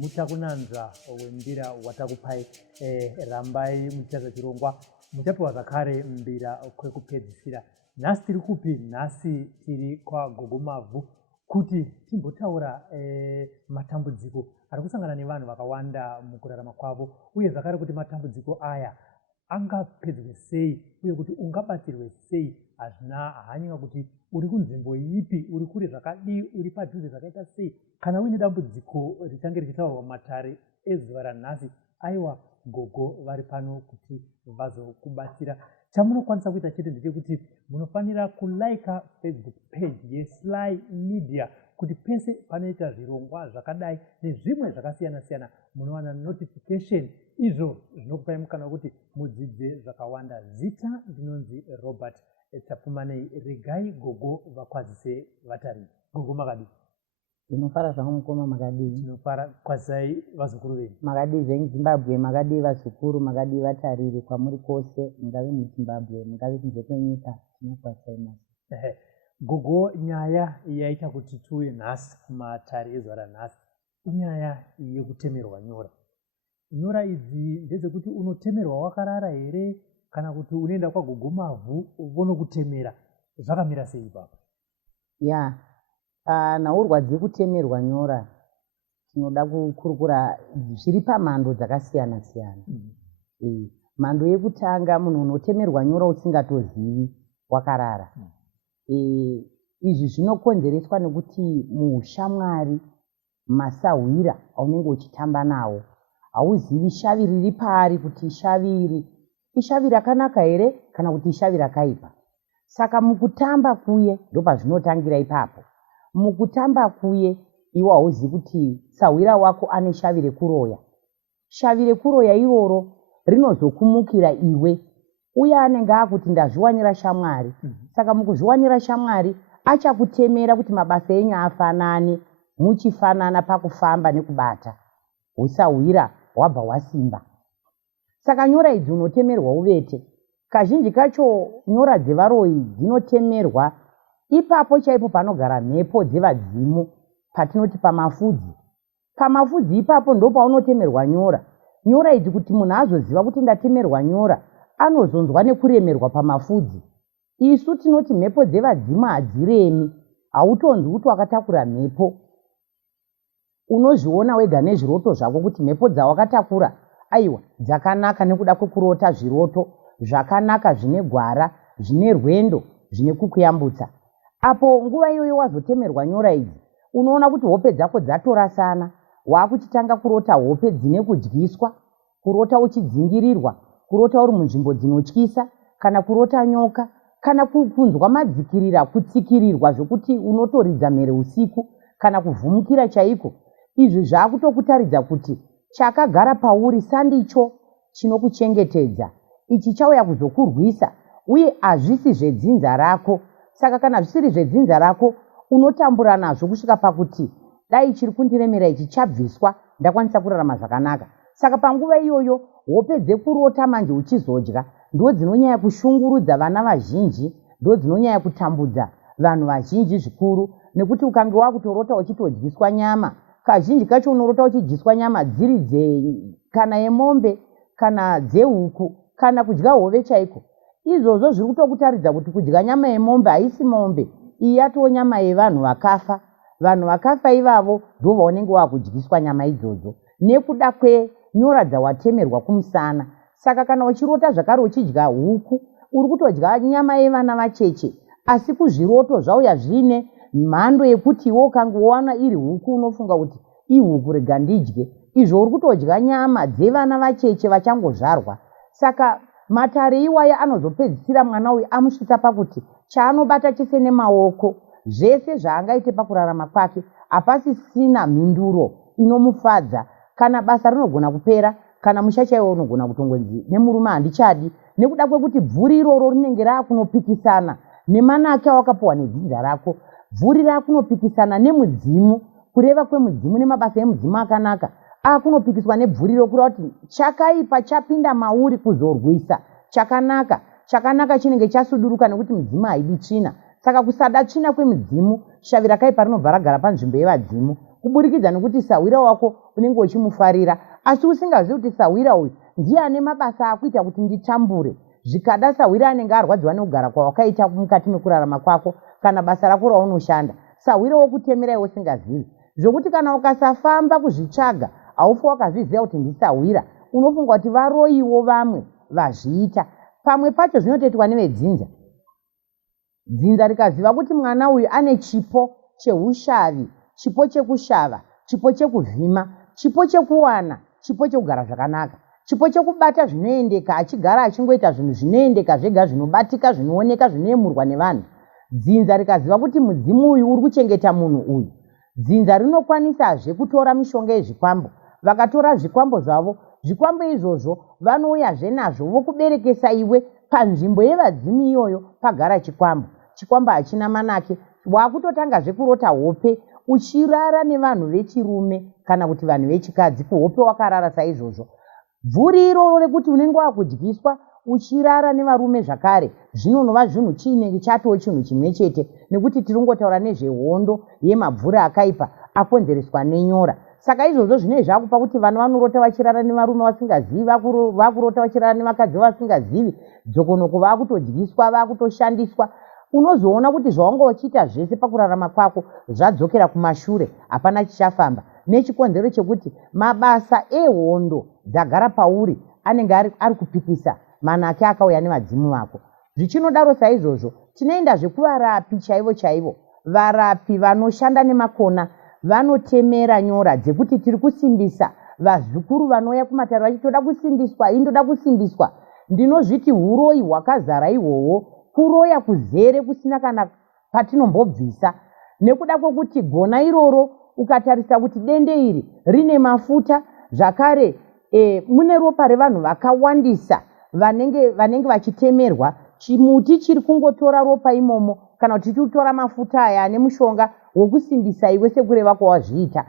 muchakunanza wembira watakupai rambai muchaza chirongwa muchapiwa zvakare mbira kwekupedzisira. Nhasi tiri kupi? Nhasi tiri kwa Gogo Mavhu kuti timbotaura matambudziko ari kusangana nevanhu vakawanda mukurarama kwavo, uye zvakare kuti matambudziko aya angapedzwe sei uye kuti ungabatsirwe sei. Hazvina hanya kuti uri kunzvimbo ipi, uri kure zvakadii, uri padhuze zvakaita sei. Kana uine dambudziko richange richitaurwa matare ezuva ranhasi, aiwa Gogo vari pano kuti vazokubatsira. Chamunokwanisa kuita chete ndechekuti munofanira kulaika Facebook page yeSlyMedia kuti pese panoita zvirongwa zvakadai nezvimwe zvakasiyana siyana munowana notification. Izvo zvinokupai mukana wekuti mudzidze zvakawanda. Zita ndinonzi Robert Chapumanei. Regai Gogo vakwazise vatari. Gogo makadi? Ndinofara zvangu mukoma makadi. Ndinofara. Kwazisai vazukuru venyu. Makadi zvenyu Zimbabwe, makadi vazukuru, makadi vatariri kwamuri kwose, mungave muZimbabwe, mungave kunze kwenyika, tinokwazisai masi. Gogo, nyaya yaita kuti tiuye nhasi kumatare ezuva ranhasi inyaya yekutemerwa nyora. Nyora idzi ndedzekuti unotemerwa wakarara here kana kuti unoenda kwa Gogo Mavhu vonokutemera? Zvakamira sei ipapo? Ya, nhaurwa dzekutemerwa nyora tinoda kukurukura zviri pamhando dzakasiyana siyana. Mhando yekutanga, munhu unotemerwa nyora usingatozivi wakarara. Izvi zvinokonzereswa nekuti muushamwari, masahwira aunenge uchitamba nawo, hauzivi shavi riri paari kuti ishavi rakanaka here kana kuti ishavi rakaipa. Saka mukutamba kuye ndopazvinotangira ipapo. Mukutamba kuye iwe hauzivi kuti sahwira wako ane shavi rekuroya. Shavi rekuroya iroro rinozokumukira iwe, uye anenge akuti ndazviwanira shamwari. Saka mukuzviwanira shamwari achakutemera kuti mabasa enyu afanane, muchifanana pakufamba nekubata. Usahwira wabva wasimba. Saka nyora idzi unotemerwa uvete. Kazhinji kacho nyora dzevaroyi dzinotemerwa ipapo chaipo panogara mhepo dzevadzimu, patinoti pamafudzi. Pamafudzi ipapo ndo paunotemerwa nyora. Nyora idzi kuti munhu azoziva kuti ndatemerwa nyora, anozonzwa nekuremerwa pamafudzi. Isu tinoti mhepo dzevadzimu hadziremi, hautonzwi kuti wakatakura mhepo. Unozviona wega nezviroto zvako kuti mhepo dzawakatakura aiwa dzakanaka nekuda kwekurota zviroto zvakanaka, zvine gwara, zvine rwendo, zvine kukuyambutsa. Apo nguva iyoyo wazotemerwa nyora idzi, unoona kuti hope dzako dzatorasana. Wakuchitanga kurota hope dzine kudyiswa, kurota uchidzingirirwa, kurota uri munzvimbo dzinotyisa, kana kurota nyoka, kana kunzwa madzikirira, kutsikirirwa zvokuti unotoridza mhere usiku, kana kuvhumukira chaiko. Izvi zvakutokutaridza kuti chakagara pauri sandicho chinokuchengetedza. Ichi chauya kuzokurwisa, uye hazvisi zvedzinza rako. Saka kana zvisiri zvedzinza rako, unotambura nazvo kusvika pakuti dai chiri kundiremera ichi chabviswa, ndakwanisa kurarama zvakanaka. Saka panguva iyoyo hope dzekurota manje uchizodya ndo dzinonyanya kushungurudza vana vazhinji, ndo dzinonyanya kutambudza vanhu vazhinji zvikuru, nekuti ukange wakutorota uchitodyiswa nyama, kazhinji kacho unorota uchidyiswa nyama dziri kana yemombe, kana dzehuku, kana kudya hove chaiko. Izvozvo zviri kutokutaridza kuti kudya nyama yemombe haisi mombe, iyi yatoo nyama yevanhu vakafa. Vanhu vakafa ivavo ndo vaunenge wakudyiswa nyama idzodzo nekuda kwenyora dzawatemerwa kumusana. Saka kana uchirota zvakare uchidya huku, uri kutodya nyama yevana vacheche, asi kuzviroto zvauya zvine mhando yekuti iwe ukange wawana iri huku unofunga kuti ihuku rega ndidye. Izvo uri kutodya nyama dzevana vacheche vachangozvarwa. Saka matare iwaya anozopedzisira mwana uyu amusvitsa pakuti chaanobata chese nemaoko, zvese zvaangaite pakurarama kwake hapasisina mhinduro inomufadza. Kana basa rinogona kupera, kana musha chaiwo unogona kutongonzi nemurume handichadi, nekuda kwekuti bvuri iroro rinenge raakunopikisana nemanake awakapuwa nedzinza rako. Bvuri raakunopikisana nemudzimu, kureva kwemudzimu nemabasa emudzimu akanaka akunopikiswa nebvuri rokureva kuti chakaipa chapinda mauri kuzorwisa chakanaka chinenge chasuduruka nekuti mudzimu haidi tsvina. Saka kusada tsvina kwemudzimu, shavi rakaipa rinobva ragara panzvimbo yevadzimu. kuburikidza nekuti sawira wako unenge uchimufarira, asi usingazivi kuti sawira uyu ndiye ane mabasa akuita kuti nditambure. Zvikada sawira anenge arwadziwa nekugara kwawakaita mukati mekurarama kwako kana basa rako raunoshanda. Sawira wokutemera iwe usingazivi, zvokuti kana ukasafamba kuzvitsvaga haufa wakazviziva kuti ndisawira, unofunga kuti varoyiwo vamwe vazviita. Pamwe pacho zvinotoitwa nevedzinza. Dzinza rikaziva kuti mwana uyu ane chipo cheushavi, chipo chekushava, chipo chekuvhima, chipo chekuwana, chipo chekugara zvakanaka, chipo chekubata zvinoendeka, achigara achingoita zvinhu zvinoendeka zvega, zvinobatika, zvinooneka, zvinoemurwa nevanhu. Dzinza rikaziva kuti mudzimu uyu uri kuchengeta munhu uyu, dzinza rinokwanisazve kutora mishonga yezvikwambo. Vakatora zvikwambo zvavo, zvikwambo izvozvo vanouyazve nazvo vokuberekesa iwe panzvimbo yevadzimu iyoyo pagara chikwambo. Chikwambo hachina manake, wakutotangazve kurota hope uchirara nevanhu vechirume kana kuti vanhu vechikadzi, kuhope wakarara saizvozvo. Bvuri iroro rekuti unenge wakudyiswa uchirara nevarume zvakare zvinonova zvinhu chinenge chatowo chinhu chimwe chete, nekuti tiringotaura nezvehondo yemabvuri akaipa akonzereswa nenyora. Saka izvozvo zvinenge zvakupa kuti vana vanorota vachirara nevarume vasingazivi, vakurota vachirara nevakadzi vasingazivi, dzokonoko vakutodyiswa, vakutoshandiswa. Unozoona kuti zvawanga uchiita zvese pakurarama kwako zvadzokera kumashure, hapana chichafamba. Nechikonzero chekuti mabasa ehondo dzagara pauri anenge ari kupikisa manake akauya nevadzimu vako. Zvichinodaro saizvozvo, tinoendazve kuvarapi chaivo chaivo. Varapi vanoshanda nemakona vanotemera nyora dzekuti tiri kusimbisa. Vazukuru vanouya kumatare vachitoda kusimbiswa, indoda kusimbiswa. Ndinozviti huroyi hwakazara ihwohwo, kuroya kuzere kusina kana patinombobvisa. Nekuda kwokuti gona iroro ukatarisa kuti dende iri rine mafuta zvakare, mune ropa revanhu vakawandisa vanenge vachitemerwa. Chimuti chiri kungotora ropa imomo kana kuti chichitora mafuta aya ane mushonga wokusimbisa iwe sekureva kwawazviita.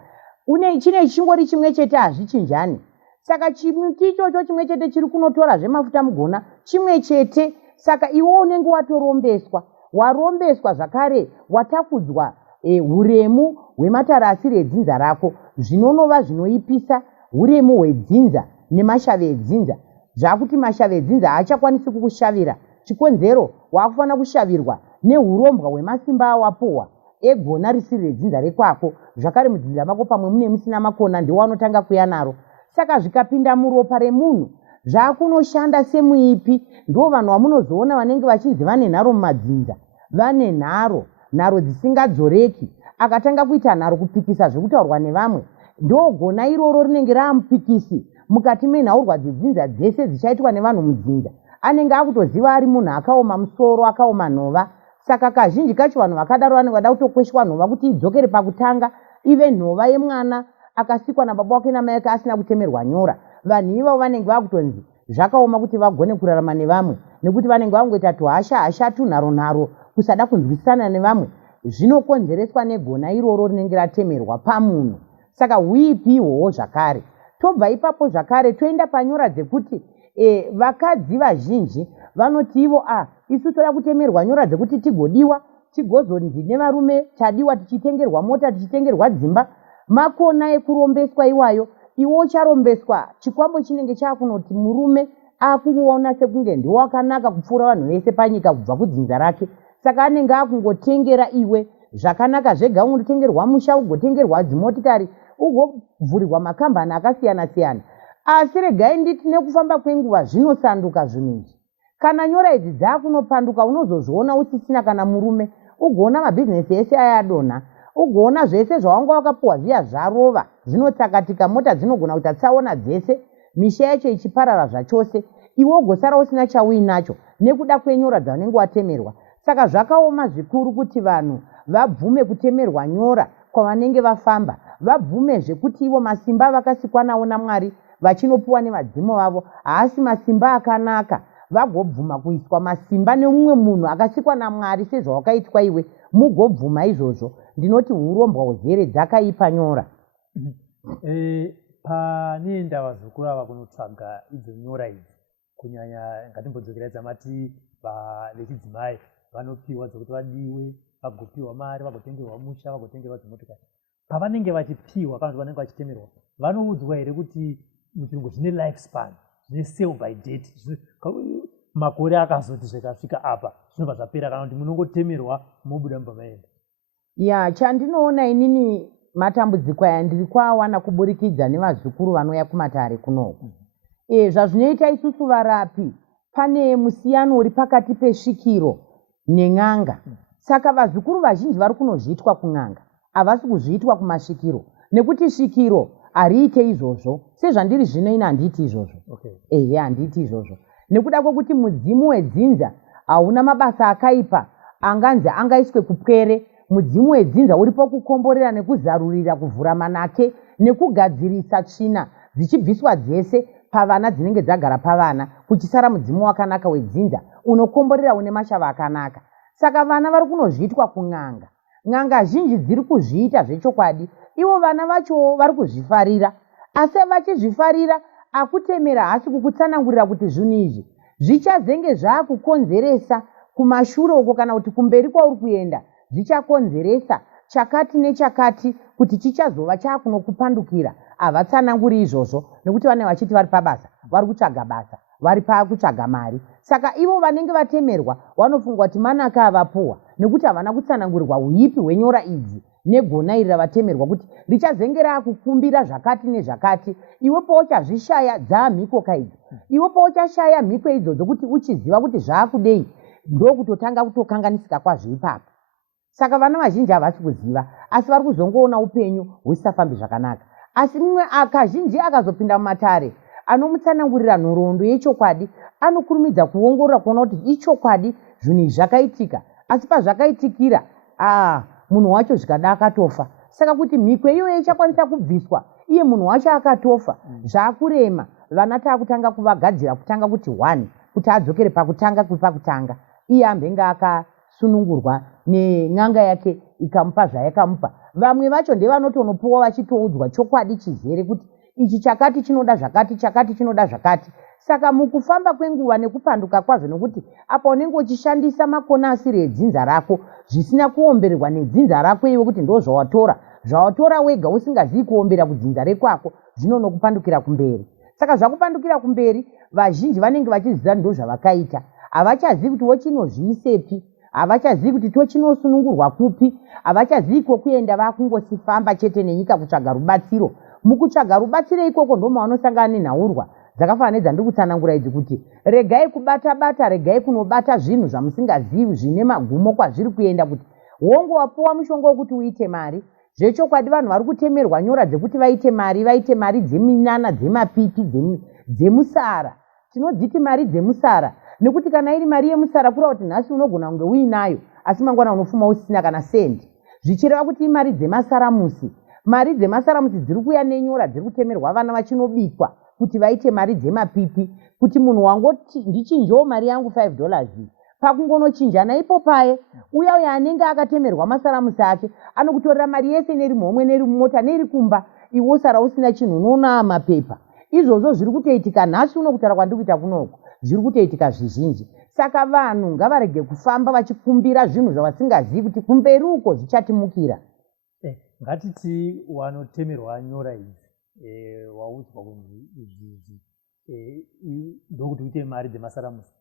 Chine chingori chimwe chete, hazvichinjani. Saka chimuti ichocho chimwe chete chiri kunotora zvemafuta mugona chimwe chete. Saka iwe unenge watorombeswa, warombeswa zvakare, watakudzwa huremu hwematarasire edzinza rako, zvinonova zvinoipisa huremu hwedzinza nemashave edzinza. Zvakuti mashave edzinza haachakwanisi kukushavira. Chikonzero wakufanira kushavirwa neurombwa hwemasimba awapuhwa egona risiri redzinza rekwako. Zvakare mudzinza mako pamwe mune musina makona ndiwo anotanga kuya naro. Saka zvikapinda muropa remunhu zvakunoshanda semuipi. Ndo vanhu vamunozoona vanenge vachinzi vane nharo mumadzinza, vane nharo dzisingadzoreki. Akatanga kuita nharo kupikisa zvekutaurwa nevamwe, ndogona iroro rinenge raamupikisi mukati menhaurwa dzedzinza dzese dzichaitwa nevanhu mudzinza. Anenge akutoziva ari munhu akaoma musoro, akaoma nhova. Saka kazhinji kacho vanhu vakadaro vanenge vada kutokweshwa nhova kuti idzokere pakutanga ive nhova yemwana akasikwa nababa wake namai ake asina kutemerwa nyora. Vanhu ivavo vanenge vakutonzi zvakaoma kuti vagone kurarama nevamwe, nekuti vanenge vangoita tuhasha tunharo kusada kunzwisisana nevamwe. Zvinokonzereswa negona iroro rinenge ratemerwa pamunhu. Saka huipi ihwohwo zvakare. Tobva ipapo zvakare toenda panyora dzekuti vakadzi vazhinji vanoti ivo isu toda kutemerwa nyora dzekuti tigodiwa, tigozonzi nevarume tadiwa, tichitengerwa mota, tichitengerwa dzimba. Makona ekurombeswa iwayo, iwo ucharombeswa. Chikwambo chinenge chakunoti murume akuona sekunge ndiwo wakanaka kupfuura vanhu vese panyika kubva kudzinza rake. Saka anenge akungotengera iwe zvakanaka zvega. Unotengerwa musha, ugotengerwa dzimotikari, ugovhurirwa makambani akasiyana siyana. Asi regai nditi nekufamba kwenguva zvinosanduka zvinhu izvi. Kana nyora idzi dzakunopanduka unozozviona usisina kana murume, ugoona mabhizinesi ese ayadonha, ugoona zvese zvawanga wakapuhwa zviya zvarova zvinotsakatika, mota dzinogona kuita tsaona dzese, misha yacho ichiparara zvachose, iwe ugosara usina chauinacho nekuda kwenyora dzaunenge watemerwa. Saka zvakaoma zvikuru kuti vanhu vabvume kutemerwa nyora kwavanenge vafamba, vabvume zvekuti ivo masimba vakasikwa nawo naMwari vachinopuwa nevadzimu vavo haasi masimba akanaka. Vagobvuma kuiswa masimba nemumwe munhu akasikwa naMwari sezvawakaitwa iwe, mugobvuma izvozvo. Ndinoti hurombwa huzere dzakaipa nyora. Panoenda vazukuru ava kunotsvaga idzo nyora idzi, kunyanya ngatimbodzokera dzamati vechidzimai vanopiwa dzokuti vadiwe, vagopiwa mari, vagotengerwa musha, vagotengerwa dzimotikari. pavanenge vachipiwa kana kuti vanenge vachitemerwa vanoudzwa here kuti muchirungu zvine life span, zvine sell by date, makore akazoti zvikasvika apa zvinobva zvapera, kana kuti munongotemerwa mobuda mubva maenda? Ya, chandinoona inini matambudziko aya ndiri kuawana kuburikidza nevazukuru vanouya kumatare kunoku. Zvazvinoita isusu varapi, pane musiyano uri pakati pesvikiro nen'anga. Saka vazukuru vazhinji vari kunozviitwa kun'anga, havasi kuzviitwa kumasvikiro, nekuti svikiro hariite izvozvo. Sezvandiri zvino ina handiiti izvozvo. Handiiti izvozvo nekuda kwokuti mudzimu wedzinza hauna mabasa akaipa anganzi angaiswe kupwere. Mudzimu wedzinza uripo kukomborera nekuzarurira, kuvhura manake nekugadzirisa tsvina dzichibviswa dzese pavana dzinenge dzagara pavana, kuchisara mudzimu wakanaka wedzinza unokomborera une mashava akanaka. Saka vana vari kunozviitwa kun'anga. N'anga zhinji dziri kuzviita zvechokwadi, ivo vana vacho vari kuzvifarira. Asi vachizvifarira, akutemera hasi kukutsanangurira kuti zvinhu izvi zvichazenge zvaakukonzeresa kumashure uko kana kuti kumberi kwauri kuenda zvichakonzeresa chakati nechakati, kuti chichazova chaakunokupandukira. Havatsananguri izvozvo nekuti vane vachiti vari pabasa, vari kutsvaga basa, vari pakutsvaga mari. Saka ivo vanenge vatemerwa vanofunga kuti manaka avapuwa, nekuti havana kutsanangurirwa uipi hwenyora idzi negona iri ravatemerwa kuti richazenge raakukumbira zvakati nezvakati. Iwepo uchazvishaya dzaamhiko kaidzi, iwepo uchashaya mhiko idzodzo kuti uchiziva kuti zvaakudei, ndokutotanga kutokanganisika kwazvo ipapo. Saka vana vazhinji havasi kuziva, asi vari kuzongoona upenyu husisafambi zvakanaka. Asi mumwe kazhinji akazopinda mumatare, anomutsanangurira nhoroondo yechokwadi, anokurumidza kuongorora kuona kuti ichokwadi zvinhu izvi zvakaitika. Asi pazvakaitikira, munhu wacho zvikada akatofa. Saka kuti mhiko iyoyo ichakwanisa kubviswa, iye munhu wacho akatofa, zvaakurema, vana taakutanga kuvagadzira kutanga kuti 1 kuti adzokere pakutanga, iye ambenge akasunungurwa nen'anga yake ikamupa zvayakamupa. Vamwe vacho ndevanotonopuwa vachitoudzwa chokwadi chizere kuti ichi chakati chinoda zvakati, chakati chinoda zvakati. Saka mukufamba kwenguva nekupanduka kwazvo, nokuti apa unenge uchishandisa makonasiri edzinza rako zvisina kuombererwa nedzinza rako iwe kuti ndo zvawatora wega usingazivi kuombera kudzinza rekwako, zvinonokupandukira kumberi. Saka zvakupandukira kumberi, vazhinji vanenge vachiziva ndo zvavakaita. Havachazivi kuti wochinozviisepi, havachazivi kuti tochinosunungurwa kupi, havachazivi kwekuenda, vakungosifamba chete nenyika kutsvaga rubatsiro. Mukutsvaga rubatsiro ikoko ndo mavanosangana nenhaurwa dzakafanana nedzandiri kutsanangura idzi, kuti regai kubata-bata, regai kunobata zvinhu zvamusingazivi zvine magumo kwazviri kuenda, kuti wongo wapuwa mushonga wekuti uite mari. Zvechokwadi vanhu vari kutemerwa nyora dzekuti vaite mari dzeminana, dzemapipi, dzemusara. Tinodziti mari dzemusara nekuti kana iri mari yemusara kureva kuti nhasi unogona kunge uinayo asi mangwana unofuma usina kana sendi. Zvichireva kuti imari dzemasaramusi. Mari dzemasaramusi dziri kuya nenyora dziri kutemerwa vana vachinobikwa kuti vaite mari dzemapipi, kuti munhu wangoti ndichinjawo mari yangu $5 pakungonochinjana ipo paye, uya anenge akatemerwa masaramusi ake anokutorera mari yese neri mhomwe, neri mota, neri kumba, iwo sara usina chinhu, unoona mapepa. Izvozvo zviri kutoitika nhasi uno kutaura kwandiri kuita kunoko, zviri kutoitika zvizhinji. Saka vanhu ngavarege kufamba vachikumbira zvinhu zvavasingazivi kuti kumberi uko zvichatimukira. Ngatiti wanotemerwa nyora idzi, waudzwa kunzi ndokuti uite mari dzemasaramusi,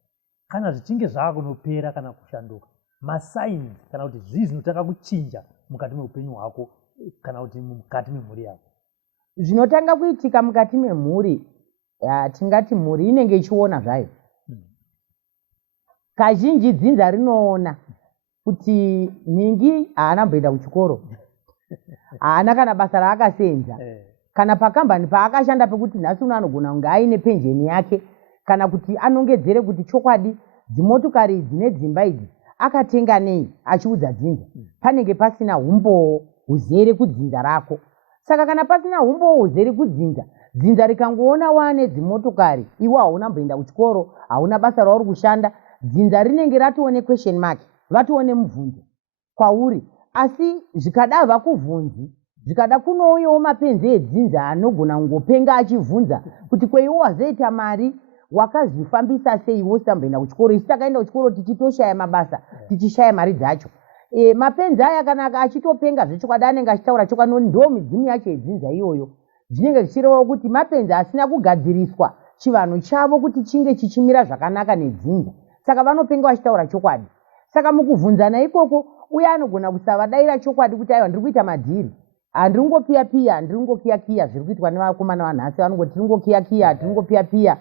kana zvichinge zvaakunopera kana kushanduka, masaini kana kuti zvii zvinotanga kuchinja mukati meupenyu hwako kana kuti mukati memhuri yako? Zvinotanga kuitika mukati memhuri, tingati mhuri inenge ichiona zvayo. Kazhinji dzinza rinoona kuti nhingi haana mboenda kuchikoro, haana kana basa raakasenza, kana pakambani paakashanda pekuti nhasi uno anogona kunge aine penjeni yake, kana kuti anongedzere kuti chokwadi dzimotokari dzine dzimba idzi akatenga nei, achiudza dzinza. Panenge pasina umbowo huzere kudzinza rako. Saka kana pasina umbowo huzere kudzinza, dzinza rikangoona wane dzimotokari, iwe hauna mboenda kuchikoro, hauna basa rauri kushanda, dzinza rinenge ratione question mark, vatione mubvunzo kwauri. Asi zvikada vakuvhunzi, zvikada kunouyawo mapenzi edzinza anogona kungopenga achivhunza kuti kweiwo wazoita mari wakazvifambisa sei, iwe usamboenda kuchikoro, isu takaenda kuchikoro tichitoshaya mabasa, tichishaya mari dzacho. mapenzi aya kana achitopenga zvechokwadi anenge achitaura chokwadi ndo midzimu yacho yedzinza iyoyo. Zvinenge zvichireva kuti mapenzi asina kugadziriswa chivanhu chavo kuti chinge chichimira zvakanaka nedzinza, saka vanopenga vachitaura chokwadi. Saka mukubvunzana ikoko uye anogona kusavadaira chokwadi kuti aiwa ndiri kuita madhiri, handiri kungopiya-piya, handiri kungokiya-kiya zviri kuitwa nevakomana vanhasi, vanongoti tiri kungokiya-kiya, tiri kungopiya-piya.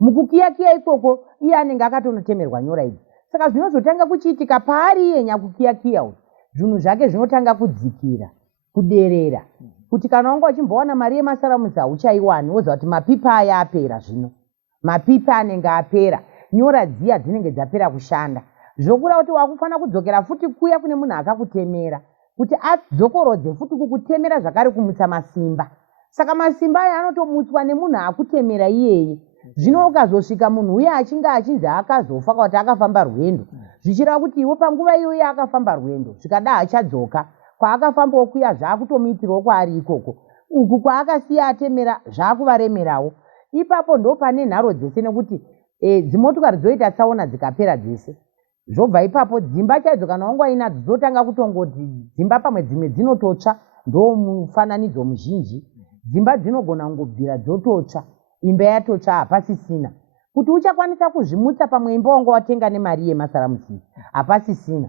Mukukiya-kiya ikoko iye anenge akatonotemerwa nyora idzi. Saka zvinozotanga kuchiitika paari iye nyakukiya-kiya uyu, zvinhu zvake zvinotanga kudzikira, kuderera, kuti kana wanga uchimbowana mari yemasaramusi hauchaiwani, woziva kuti mapipa aya apera. Zvino mapipa anenge apera, nyora dziya dzinenge dzapera kushanda, zvokura kuti wakufanira kudzokera futi kuya kune munhu akakutemera kuti adzokorodze futi kukutemera zvakare kumutsa masimba. Saka masimba aya anotomutswa nemunhu akutemera iyeye. Zvino ukazosvika munhu uye achinge achinzi akazofa kana kuti akafamba rwendo, zvichireva kuti iwe panguva iyoyo akafamba rwendo zvikada achadzoka kwaakafambawo kuya zvaakutomuitirawo kwaari ikoko, uku kwaakasiya atemera zvaakuvaremerawo. Ipapo ndo pane nharo dzese, nekuti dzimotokari dzoita tsaona dzikapera dzese, zvobva ipapo dzimba chaidzo kana wanga wainadzo dzotanga kutongoti dzimba pamwe dzimwe dzinototsva, ndo mufananidzo muzhinji. Dzimba dzinogona kungobvira dzototsva, imba yatotsva hapasisina. Kuti uchakwanisa kuzvimutsa pamwe imba wanga watenga nemari yemasaramusi hapasisina.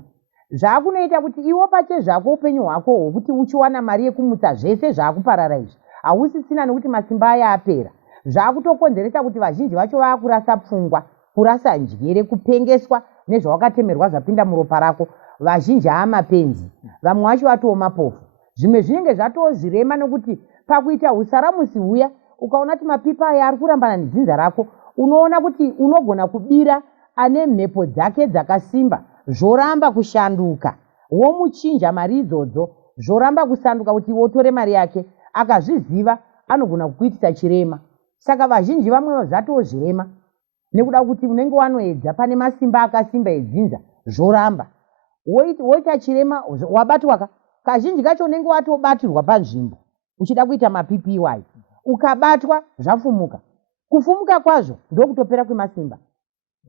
Zvaakunoita kuti iwo pache zvako upenyu hwako hwokuti uchiwana mari yekumutsa zvese zvaakuparara izvi hausisina, nekuti masimba aya apera. Zvaakutokonzeresa kuti vazhinji vacho vaakurasa pfungwa, kurasa njere, kupengeswa nezvawakatemerwa zvapinda muropa rako. Vazhinji haamapenzi, vamwe vacho vatoo mapofu. Zvimwe zvinenge zvatoo zvirema, nekuti pakuita usaramusi huya ukaona kuti mapipa aya ari kurambana nedzinza rako, unoona kuti unogona kubira ane mhepo dzake dzakasimba, zvoramba kushanduka, womuchinja mari idzodzo, zvoramba kusanduka kuti wotore mari yake. Akazviziva anogona kukuitisa chirema. Saka vazhinji vamwe zvatoo zvirema, nekuda kuti unenge wanoedza pane masimba akasimba edzinza, zvoramba woita chirema, wabatwaka. Kazhinji kacho unenge watobatirwa panzvimbo uchida kuita mapipi iwayo, ukabatwa zvafumuka. Kufumuka kwazvo ndokutopera kwemasimba,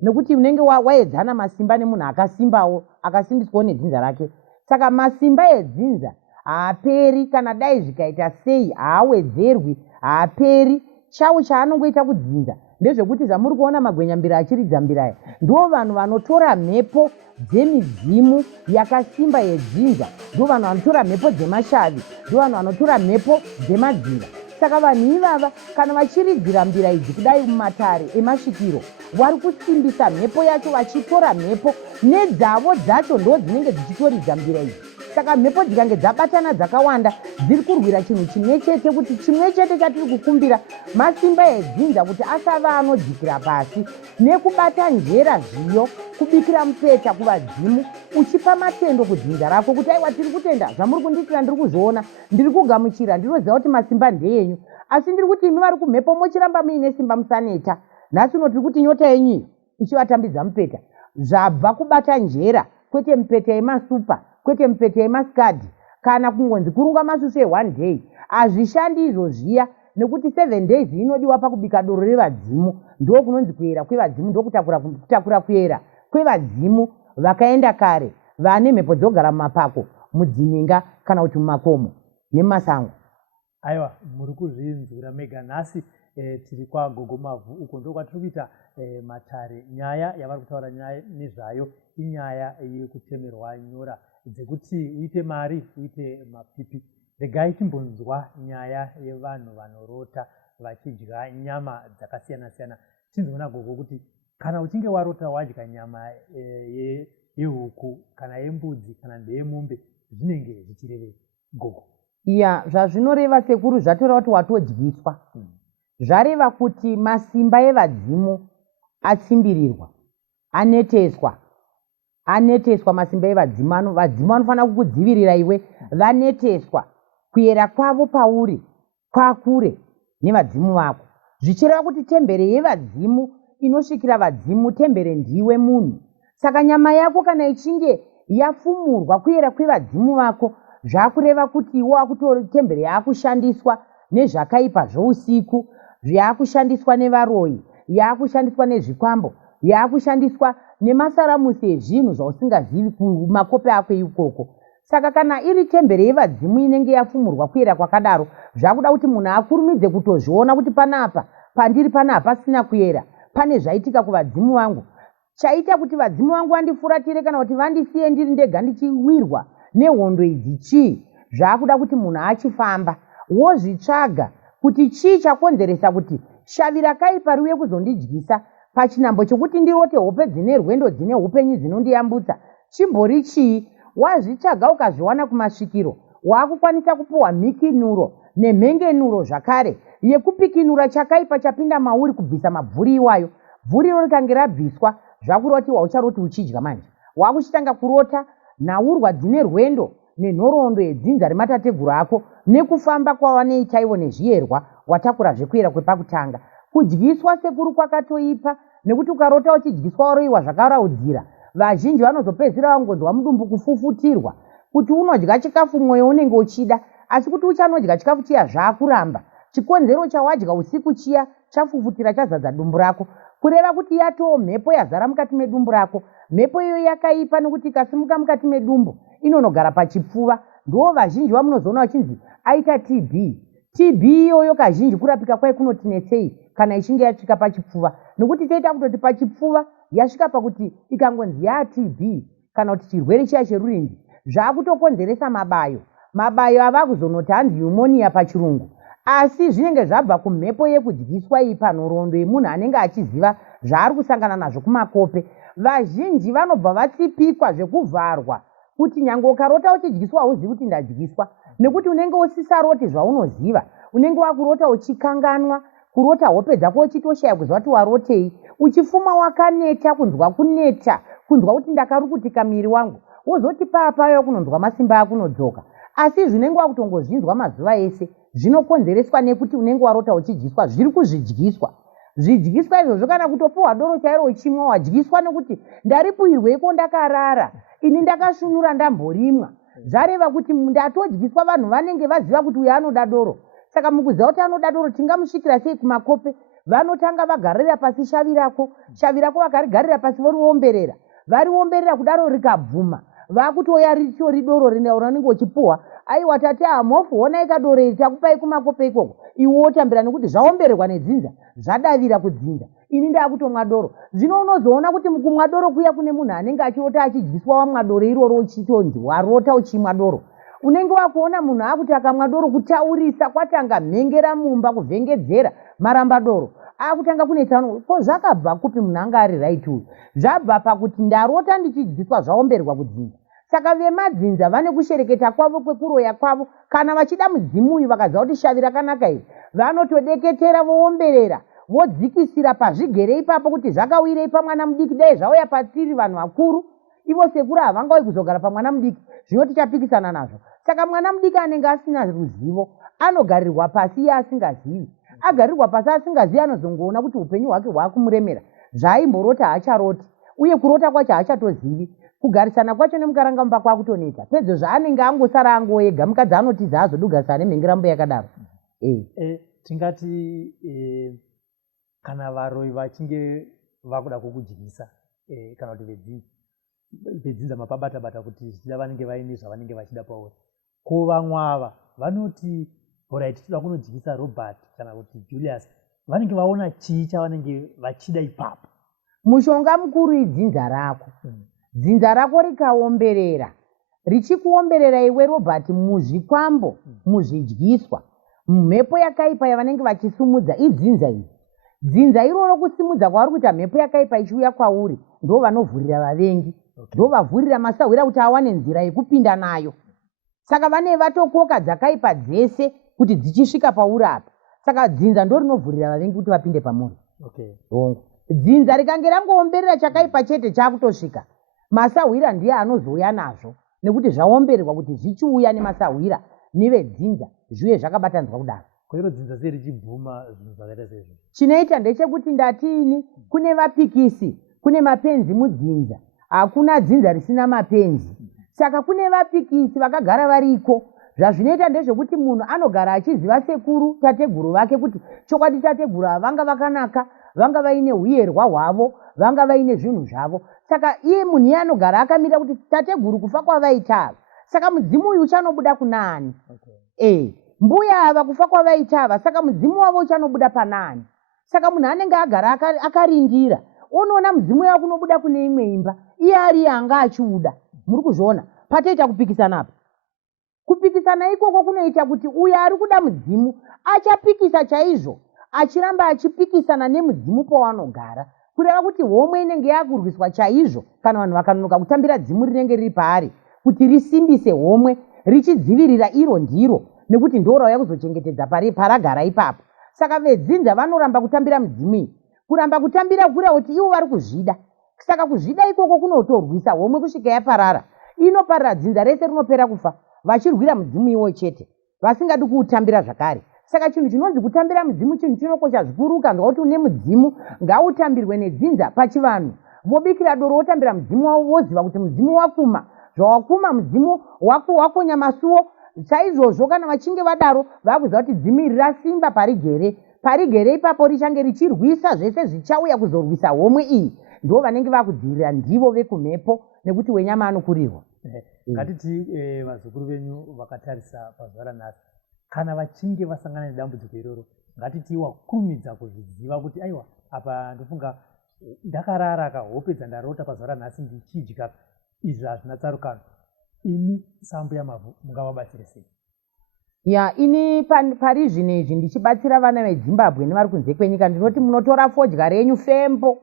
nekuti unenge waedzana masimba nemunhu akasimbawo, akasimbiswawo nedzinza rake. Saka masimba edzinza haaperi, kana dai zvikaita sei haawedzerwi, haaperi. Chawo chaanongoita kudzinza ndezvekuti zvamuri kuona magwenyambira achiridza mbiraya, ndo vanhu vanotora mhepo dzemidzimu yakasimba yedzinza, ndo vanhu vanotora mhepo dzemashavi, ndo vanhu vanotora mhepo dzemadzinza. Saka vanhu ivava kana vachiridzira mbira idzi kudai mumatare emasvikiro, vari kusimbisa mhepo yacho, vachitora mhepo nedzavo dzacho ndo dzinenge dzichitoridza mbira idzi. Saka mhepo dzikange dzabatana dzakawanda, dziri kurwira chinhu chimwe chete, kuti chimwe chete chatiri kukumbira masimba edzinza kuti asava anodzikira pasi, nekubata njera zviyo, kubikira mupeta kuvadzimu, uchipa matendo kudzinza rako kuti aiwa tiri kutenda zvamuri kundiitira, ndiri kuzviona, ndiri kugamuchira, ndinoziva kuti masimba ndeyenyu, asi ndiri kuti imi vari kumhepo mochiramba muine simba musaneta. Nhasi uno tiri kuti nyota yenyu uchivatambidza mupeta, zvabva kubata njera, kwete mupeta yemasupa, kwete mupeta yemaskadhi, kana kungonzi kurunga masusu e1 day. Hazvishandi izvo zviya, nekuti 7 days inodiwa pakubika doro revadzimu. Ndo kunonzi kuyera kwevadzimu, ndo kutakura kuyera kwevadzimu vakaenda kare, vane mhepo dzogara mumapako, mudzininga kana kuti mumakomo nemumasango. Aiwa, muri kuzvinzwira mega. Nhasi tiri kwaGogo Mavhu, uko ndo kwatiri kuita matare. Nyaya yavari kutaura nyaya nezvayo inyaya yekutemerwa nyora dzekuti uite mari, uite mapipi. Regai timbonzwa nyaya yevanhu vanorota vachidya nyama dzakasiyana-siyana. Tinzoona Gogo kuti kana uchinge warota wadya nyama yehuku kana yembudzi kana ndeyemombe, zvinenge zvichirevei Gogo? Iya, zvazvinoreva sekuru zvatoreva kuti watodyiswa. Zvareva kuti masimba evadzimu atsimbirirwa, aneteswa masimba evadzimu. Vadzimu vanofanira kukudzivirira iwe, vaneteswa. Kuyera kwavo pauri kwakure nevadzimu vako, zvichireva kuti tembere yevadzimu inosvikira vadzimu, tembere ndiwe munhu. Saka nyama yako kana ichinge yafumurwa kuyera kwevadzimu vako, zvakureva kuti iwo akutori tembere yakushandiswa nezvakaipa zvousiku, yakushandiswa nevaroyi, yakushandiswa nezvikwambo, yaakushandiswa nemasaramusi ezvinhu zvausingazivi kumakope ako ikoko. Saka kana iri temberi yevadzimu inenge yafumurwa kuyera kwakadaro, zvakuda kuti munhu akurumidze kutozviona kuti panapa pandiri panapa pasina kuyera, pane zvaitika kuvadzimu vangu. Chaita kuti vadzimu vangu vandifuratire kana kuti vandisiye ndiri ndega ndichiwirwa nehondo idzi chii? Zvakuda kuti munhu achifamba wozvitsvaga kuti chii chakonzeresa kuti shavi rakaipa riuye kuzondidyisa pachinambo chokuti ndirote hope dzine rwendo dzine upenyu dzinondiyambutsa. Chimbori chii? Wazvitsvaga ukazviwana kumasvikiro, waakukwanisa kupuhwa mhikinuro nemhengenuro zvakare yekupikinura chakaipa chapinda mauri kubvisa mabvuri iwayo. Bvuri iro rikange rabviswa, zvakuroti waucharoti uchidya manje. Waakuchitanga kurota nhaurwa dzine rwendo nenhoroondo yedzinza rematateguru ako nekufamba kwavanoita ivo nezviyerwa watakura zvekuyera kwepakutanga. Kudyiswa sekuru kwakatoipa, nekuti ukarota uchidyiswa waroiwa zvakaraudzira, vazhinji vanozopedzisira vangonzwa mudumbu kufufutirwa kuti unodya chikafu mwoyo unenge uchida, asi kuti uchanodya chikafu chiya zvaakuramba. Chikonzero chawadya usiku chiya chafufutira chazadza dumbu rako, kureva kuti yatoo mhepo yazara mukati medumbu rako. Mhepo iyo yakaipa nekuti ikasimuka mukati medumbu inonogara pachipfuva. Ndo vazhinji vamunozoona vachinzi aita TB. TB iyoyo kazhinji kurapika kwayo kunotinetsei kana ichinge yasvika pachipfuva, nekuti toita kutoti pachipfuva yasvika pakuti ikangonzi yaTB kana kuti chirwere chiya cherurindi, zvaakutokonzeresa mabayo. Mabayo ava kuzonoti hanzi pneumonia pachirungu, asi zvinenge zvabva kumhepo yekudyiswa iyi panhoroondo yemunhu anenge achiziva zvaari kusangana nazvo kumakope. Vazhinji vanobva vatsipikwa zvekuvharwa kuti nyange ukarota uchidyiswa hauzivi kuti ndadyiswa, nekuti unenge usisaroti zvaunoziva. Unenge wakurota uchikanganwa, kurota hope dzako uchitoshaya kuziva kuti warotei, uchifuma wakaneta, kunzwa kuneta, kunzwa kuti ndakarukutika miri wangu, wozoti paapaya kunonzwa masimba akunodzoka. Asi zvinenge wakutongozvinzwa mazuva ese zvinokonzereswa nekuti unenge warota uchidyiswa zviri kuzvidyiswa. Zvidyiswa izvozvo kana kutopuhwa doro chairo uchimwa wadyiswa nekuti ndaripuyirweiko ndakarara, ini ndakashunura ndamborimwa. Zvareva kuti ndatodyiswa, vanhu vanenge vaziva kuti uyu anoda doro. Saka mukuziva kuti anoda doro tingamusvikira sei kumakope? Vanotanga vagarira pasi shavi rako vakarigarira pasi voriomberera. Variomberera kudaro rikabvuma, vakutoya ritori doro rinenge uchipuhwa. Aiwa tate amofu, onai kadoro iri takupai kumakope ikoko. Iwe wotambira nekuti zvaombererwa nedzinza zvadavira kudzinza, ini ndakutomwa doro. Zvino unozoona kuti mukumwa doro kuya kune munhu anenge achirota achidyiswa wamwa doro iroro uchitonzi warota uchimwa doro. Unenge wakuona munhu akuti akamwa doro kutaurisa kwatanga mhengera mumba, kuvhengedzera maramba doro akutanga kunetsa. Ko zvakabva kupi munhu anga ari right uyu? Zvabva pakuti ndarota ndichidyiswa zvaombererwa kudzinza. Saka vemadzinza vane kushereketa kwavo kwekuroya kwavo. Kana vachida mudzimu uyu vakaziva kuti shavi rakanaka iri, vanotodeketera voomberera vodzikisira pazvigere ipapo kuti zvakawirei pamwana mudiki. Dai zvauya patiri vanhu vakuru, ivo sekuru havangauyi kuzogara pamwana mudiki, zvino tichapikisana nazvo. Saka mwana mudiki anenge asina ruzivo anogarirwa pasi iye asingazivi. Agarirwa pasi asingazivi anozongoona kuti upenyu hwake hwakumuremera. Zvaimborota haacharoti, uye kurota kwacho haachatozivi. Kugarisana kwacho nemukaranga kwakutoneta. Pedzo zvaanenge angosara angoega, mukadzi anotiza azodugasana nemhengerambo yakadaro. Tingati kana varoi vachinge vakuda kukudyisa kana kuti vedzinza mapabata-bata kuti zvichida vanenge vaine zvavanenge vachida pauri, ko vamwe ava vanoti alright toda kunodyisa Robert kana kuti Julius, vanenge vaona chii chavanenge vachida ipapo? Mushonga mukuru idzinza rako. Dzinza rako rikaomberera, richikuomberera iwe Robert muzvikwambo, muzvidyiswa, mhepo yakaipa yavanenge vachisumudza idzinza iri. Dzinza iroro kusimudza kwavari kuita mhepo yakaipa ichiuya kwauri, ndo vanovhurira vavengi, ndo vavhurira masahwira kuti awane nzira yekupinda nayo. Saka vane vatokoka dzakaipa dzese kuti dzichisvika pauri apa. Saka dzinza ndo rinovhurira vavengi kuti vapinde pamuri. Dzinza rikange rangoomberera chakaipa chete chakutosvika, masahwira ndiye anozouya nazvo, nekuti zvaombererwa kuti zvichiuya nemasahwira nevedzinza zviuye zvakabatanzwa kudaro. Koiro dzinza sei richibvuma zvinhu zvakaita sezvo? Chinoita ndechekuti ndatini, kune vapikisi, kune mapenzi mudzinza, hakuna dzinza risina mapenzi. Saka kune vapikisi vakagara variko. Zvazvinoita ndezvekuti munhu anogara achiziva sekuru tateguru vake kuti chokwadi tateguru avanga vakanaka, vanga vaine uyerwa hwavo, vanga vaine zvinhu zvavo. Saka iye munhu iye anogara akamira kuti tateguru kufa kwavaita ava, saka mudzimu uyu uchanobuda kuna ani? Mbuya ava kufa kwavaita ava, saka mudzimu wavo uchanobuda pana ani? Saka munhu anenge agara akarindira, unoona mudzimu yavo kunobuda kune imwe imba, iye ari anga achiuda. Muri kuzviona patoita kupikisana apa. Kupikisana ikoko kunoita kuti uyo ari kuda mudzimu achapikisa chaizvo, achiramba achipikisana nemudzimu pawanogara, kureva kuti homwe inenge yakurwiswa chaizvo kana vanhu vakanonoka kutambira dzimu rinenge riri paari, kuti risimbise homwe richidzivirira iro ndiro, nekuti ndorauya kuzochengetedza paragara ipapo. Saka vedzinza vanoramba kutambira mudzimu iyi, kuramba kutambira kureva kuti ivo vari kuzvida. Saka kuzvida ikoko kunotorwisa homwe kusvika yaparara. Inoparara, dzinza rese rinopera kufa vachirwira mudzimu iwo chete, vasingadi kuutambira zvakare. Saka chinhu chinonzi kutambira mudzimu chinhu chinokosha zvikuru. Kanzwa kuti une mudzimu ngautambirwe nedzinza pachivanhu. Vobikira doro wotambira mudzimu wavo, woziva kuti mudzimu wakuma, zvawakuma mudzimu wakonya masuo. Saizvozvo kana vachinge vadaro vakuziva kuti dzimu iri rasimba parigere ipapo richange richirwisa zvese zvichauya kuzorwisa homwe iyi. Ndo vanenge vakudzivirira, ndivo vekumhepo, nekuti wenyama anokurirwa. Ngatiti vazukuru venyu vakatarisa pazuva ranhasi, kana vachinge vasangana nedambudziko iroro, ngatiti wakurumidza kuzviziva kuti aiwa, apa ndofunga ndakarara hope dzandarota pazuva ranhasi ndichidya, izvi hazvina tsarukano. Ini SlyMedia Mavhu mungavabatsire sei? Ini pari zvinezvi ndichibatsira vana veZimbabwe nevari kunze kwenyika, ndinoti munotora fodya renyu fembo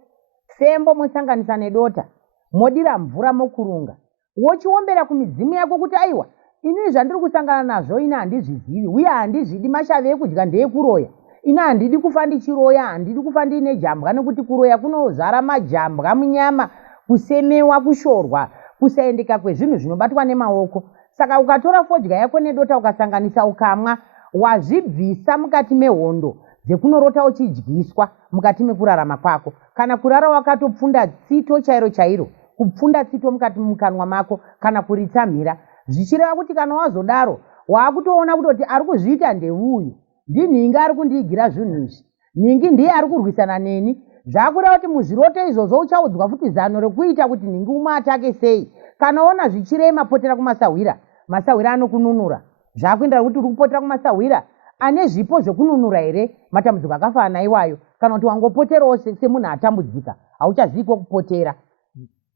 mosanganisa nedota, modira mvura mokurunga, wochiombera kumidzimu yako kuti aiwa, ini zvandiri kusangana nazvo ini handizvizivi, uye handizvidi mashave ekudya ndeekuroya. Ini handidi kufa ndichiroya, handidi kufa ndiine jambwa, nekuti kuroya kunozara majambwa munyama, kusemewa, kushorwa, kusaendeka kwezvinhu zvinobatwa nemaoko. Saka ukatora fodya yako nedota ukasanganisa ukamwa, wazvibvisa mukati mehondo dzekunorota uchidyiswa mukati mekurarama kwako. Kana kurara wakatopfunda tsito chairo, kupfunda tsito mukati mukanwa mako, kana kuritsamhira, zvichireva kuti kana wazodaro waakutoona kutoti ari kuzviita ndeuyu, ndinhingi ari kundiigira zvinhu izvi, nhingi ndiye ari kurwisana neni. Zvakureva kuti muzviroto izvozvo uchaudzwa futi zano rekuita kuti nhingi umwe atake sei. Kana ona zvichirema, potera kumasahwira, masahwira anokununura. Zvakuenda kuti uri kupotera kumasahwira ane zvipo zvekununura here matambudziko akafanana naiwayo. Kana kuti wangopoterawo semunhu atambudzika, hauchazivi kwekupotera.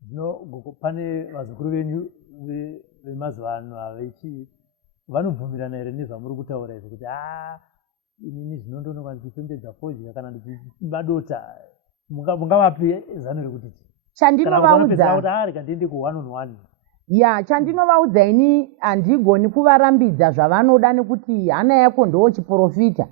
Zvino Gogo, pane vazukuru venyu vemazuva ano vanobvumirana here nezvamuri kutaura izvo kuti inini zvino ndonoka ndichipembedza fodya kana ndichimadota, mungavapi zano rekuti chandinovaudza ndiende ku1 on 1? Chandinovaudza ini handigoni kuvarambidza zvavanoda, nekuti hana yako ndo chiprofita.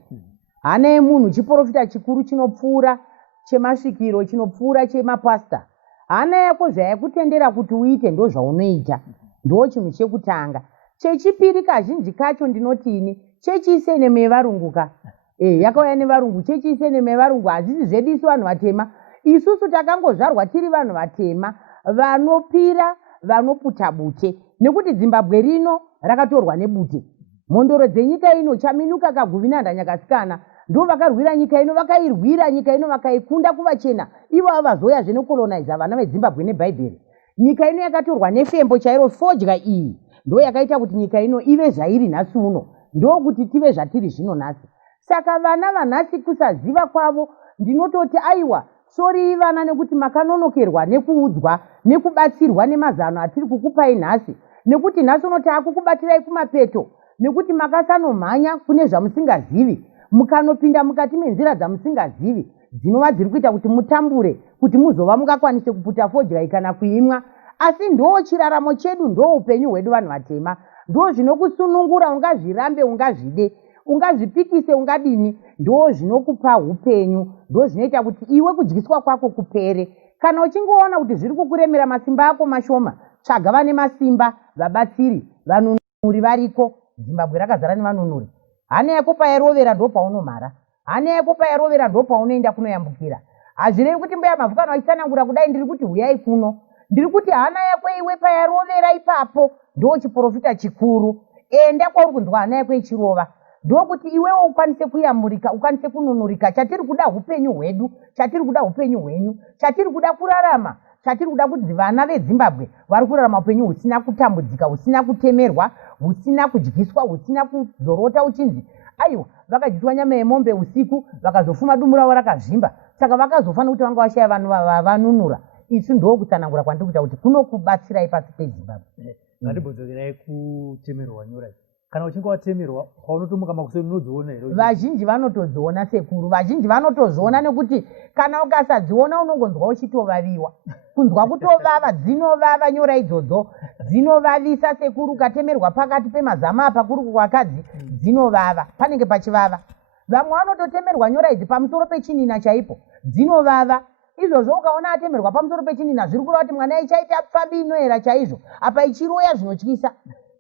Hana yemunhu chiprofita chikuru chinopfuura chemasvikiro, chinopfuura chemapasta. Hana yako zvayakutendera kuti uite ndo zvaunoita, ndo chinhu chekutanga. Chechipiri kazhinji kacho ndinoti ini chechi iseneme yevarunguka. Yakauya nevarungu, chechi iseneme yevarungu, hazvisi zvedu isu vanhu vatema. Isusu takangozvarwa tiri vanhu vatema vanopira, vanoputa bute, nekuti Zimbabwe rino rakatorwa nebute. Mhondoro dzenyika ino, chaminuka kaguvinanda nyakasikana, ndo vakarwira nyika ino, vakairwira nyika ino vakaikunda kuvachena. Ivo vazoya zvinokolonaiza vana veZimbabwe nebhaibheri. Nyika ino yakatorwa nefembo chairo. Fodya iyi ndo yakaita kuti nyika ino ive zvairi nhasi uno, ndo kuti tive zvatiri zvino nhasi. Saka vana vanhasi kusaziva kwavo, ndinototi aiwa, sori vana, nekuti makanonokerwa nekuudzwa nekubatsirwa nemazano atiri kukupai nhasi, nekuti nhasi unoti akukubatirai kumapeto, nekuti makasanomhanya kune zvamusingazivi, mukanopinda mukati menzira dzamusingazivi, dzinova dziri kuita kuti mutambure, kuti muzova mungakwanise kuputa fodya kana kuimwa. Asi ndo chiraramo chedu, ndo upenyu hwedu vanhu vatema, ndo zvinokusunungura, ungazvirambe ungazvide, ungazvipikise ungadini, ndo zvinokupa upenyu, ndo zvinoita kuti iwe kudyiswa kwako kupere. Kana uchingoona kuti zviri kukuremera masimba ako mashoma, tsvaga vane masimba, vabatsiri, vanunuri variko. Zimbabwe rakazara nevanunuri. Hane yako pairovera ndo paunomhara, hane yako pairovera ndo paunoenda kunoyambukira. Hazvirevi kuti Mbuya Mavhu kana vachitsanangura kudai ndiri kuti huyai kuno, ndiri kuti hana yako iwe pairovera ipapo ndo chiprofita chikuru. Enda kwauri kunzwa hana yako ichirova, ndokuti iwewo ukwanise kuyamurika, ukwanise kununurika. Chatiri kuda upenyu hwedu, chatiri kuda upenyu hwenyu, chatiri kuda kurarama, chatiri kuda kuti vana veZimbabwe vari kurarama upenyu husina kutambudzika, husina kutemerwa, husina kudyiswa, husina kuzorota uchinzi aiwa vakadyiswa nyama yemombe usiku vakazofuma dumu ravo rakazvimba. Saka vakazofanira kuti vanga vashaya vanhu vanunura. Isu ndokutsanangura kwandiri kuita kuti kunokubatsirai pasi peZimbabwe. Ngatibodzokerai kutemerwa nyora. Kana uchinge watemerwa paunotomuka makuseni unodziona here? Vazhinji vanotodziona sekuru, vazhinji vanotoziona nekuti kana ukasadziona unongonzwa uchitovaviwa. Kunzwa kutovava, dzinovava nyora idzodzo, dzinovavisa sekuru. Ukatemerwa pakati pemazama apa kuri kuvakadzi dzinovava, panenge pachivava. Vamwe vanototemerwa nyora idzi pamusoro pechinina chaipo, dzinovava. Izvozvo ukaona atemerwa pamusoro pechinina zviri kureva kuti mwana ichaita pfambi inoera chaizvo, apa ichiroya zvinotyisa.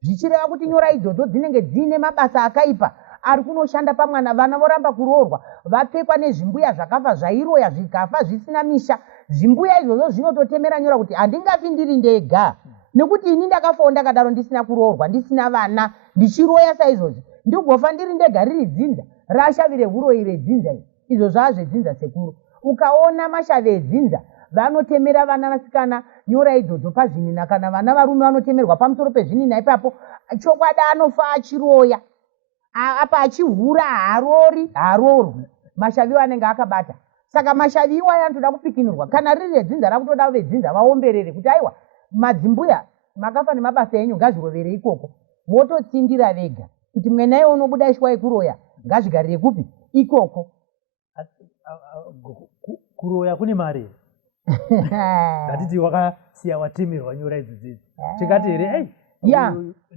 Zvichireva kuti nyora idzodzo dzinenge dzine mabasa akaipa ari kunoshanda pamwana. Vana voramba kuroorwa, vapfekwa nezvimbuya zvakafa zvairoya zvikafa zvisina misha. Zvimbuya izvozvo zvinototemera nyora kuti handingafi ndiri ndega, nekuti ini ndakafawo ndakadaro ndisina kuroorwa, ndisina vana, ndichiroya saizvozvi, ndigofa ndiri ndega riri dzinza rashavire uroyi redzinza. Izvo zvazvedzinza sekuru. Ukaona mashave edzinza vanotemera vana vasikana nyora idzodzo pazvinina, kana vana varume vanotemerwa pamusoro pezvinina ipapo, chokwadi anofa achiroya apa achihura, haroorwi mashaviwo anenge akabata. Saka mashavi iwayo anotoda kupikinurwa. Kana riri redzinza rakutoda vedzinza vaomberere kuti aiwa madzimbuya makafa nemabasa enyu ngazvirovere ikoko, vototsindira vega kuti mwenaiwo unobuda ishwa yekuroya ngazvigarire kupi ikoko. Kuroya kune mari. Ngatiti wakasiya watemerwa nyora idzidzi tikati here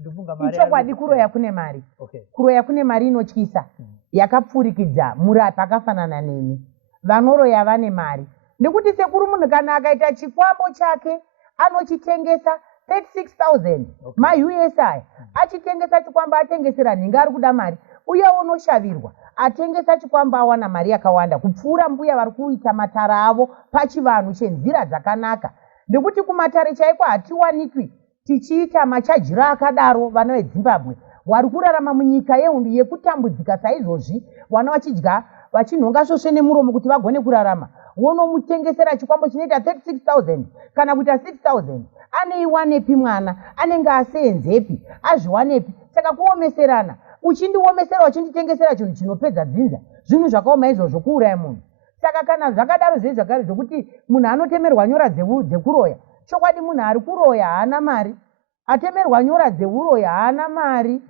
ndofunga mari. Ichokwadi kuroya kune mari. Kuroya kune mari inotyisa yakapfurikidza murapi akafanana neni. Vanoroya vane mari nekuti sekuru munhu kana akaita chikwambo chake anochitengesa 36,000 maUSI, achitengesa chikwambo atengesera nhinga ari kuda mari, uye unoshavirwa atengesa chikwambo awana mari yakawanda kupfuura mbuya vari kuita matara avo pachivanhu chenzira dzakanaka. Nekuti kumatare chaiko hatiwanikwi tichiita machajira akadaro. Vana veZimbabwe vari kurarama munyika yekutambudzika saizvozvi, vana vachidya vachinhonga svosve nemuromo kuti vagone kurarama. Wonomutengesera chikwambo chinoita 36,000 kana kuita 6,000. Aneiwanepi mwana? Anenge aseenzepi? Azviwanepi? Saka kuomeserana, uchindiomesera uchinditengesera chinhu chinopedza dzinza, zvinhu zvakaoma izvozvo kuuraya munhu. Saka kana zvakadaro zviri zvakare zvokuti munhu anotemerwa nyora dzekuroya, chokwadi munhu ari kuroya haana mari, atemerwa nyora dzeuroya haana mari.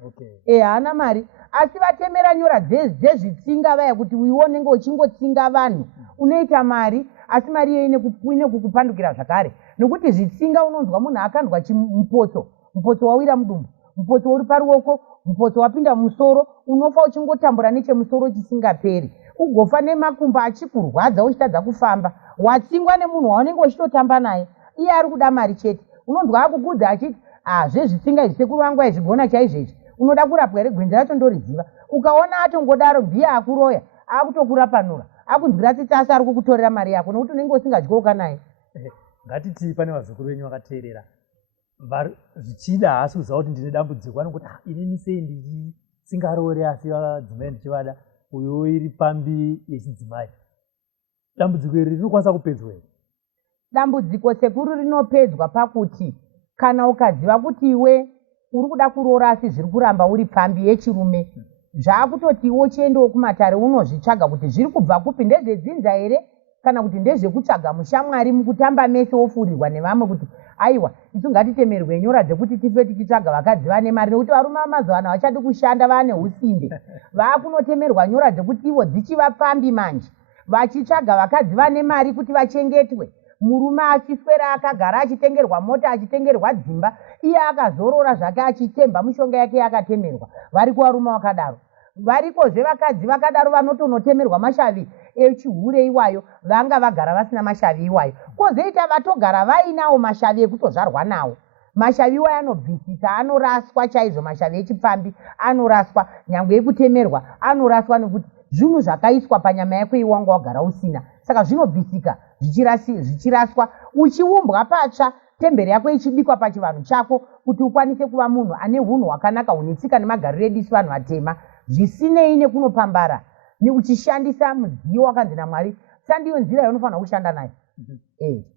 Haana mari. Asi vatemera nyora dzezvitsinga vaya kuti uonenge uchingotsinga vanhu unoita mari, asi mari iyo ine kukupandukira zvakare. Nekuti zvitsinga unonzwa munhu akandwa mupotso wawira mudumbu, mupotso uri paruoko, mupotso wapinda mumusoro, unofa uchingotambura nechemusoro chisingaperi, ugofa nemakumbo achikurwadza uchitadza kufamba. Watsingwa nemunhu waunenge uchitotamba naye, iye ari kuda mari chete. Unonzwa akugudza achiti zvezvitsinga izvi sekuru vangu aizvigona chaizvezvi, unoda kurapwa here? Gwenzi racho ndoriziva. Ukaona atongodaro mbiya akuroya akutokurapanura, akunzwira tsitsi ari kukutorera mari yako nekuti unenge usingadyoka naye. Ngatiti pane vazukuru venyu vakateerera zvichida hasi kuziva kuti ndine dambudziko, anokuti inini sei ndisingaroore asi vadzimai ndichivada, uyo iri pambi yechidzimai. Dambudziko iri rinokwanisa kupedzwa here? Dambudziko sekuru rinopedzwa pakuti kana ukaziva kuti iwe uri kuda kuroora asi zviri kuramba uri pfambi yechirume, zvaakutotiwo chiendewo kumatare unozvitsvaga kuti zviri kubva kupi, ndezvedzinza here kana kuti ndezvekutsvaga mushamwari mukutamba mese wofurirwa nevamwe kuti aiwa isu ngatitemerwe nyora dzekuti tife tichitsvaga vakadzi vane mari, nekuti varume vamazuva ano havachadi kushanda, vane usimbe. Vaakunotemerwa nyora dzekuti ivo dzichivapfambi manje, vachitsvaga vakadzi vane mari kuti vachengetwe. Murume achiswera akagara achitengerwa mota, achitengerwa dzimba, iye akazorora zvake achitemba mushonga yake yakatemerwa. Vari kuvarume vakadaro. Varikozve vakadzi vakadaro vanotonotemerwa mashavi echihure iwayo, vanga vagara vasina mashavi iwayo. Kozoita vatogara vainawo mashavi ekutozvarwa nawo. Mashavi iwayo anobvisisa, anoraswa chaizvo. Mashavi echipfambi anoraswa, nyangwe ekutemerwa anoraswa, nekuti zvinhu zvakaiswa panyama yako iwanga wagara usina. Saka zvinobvisika zvichiraswa, uchiumbwa patsva, temberi yako ichibikwa pachivanhu chako kuti ukwanise kuva munhu ane hunhu hwakanaka, hune tsika nemagariro edu isi vanhu vatema. zvisinei nekunopambara neuchishandisa mudziyo wakanzi naMwari. Saka ndiyo nzira yaunofanira kushanda nayo.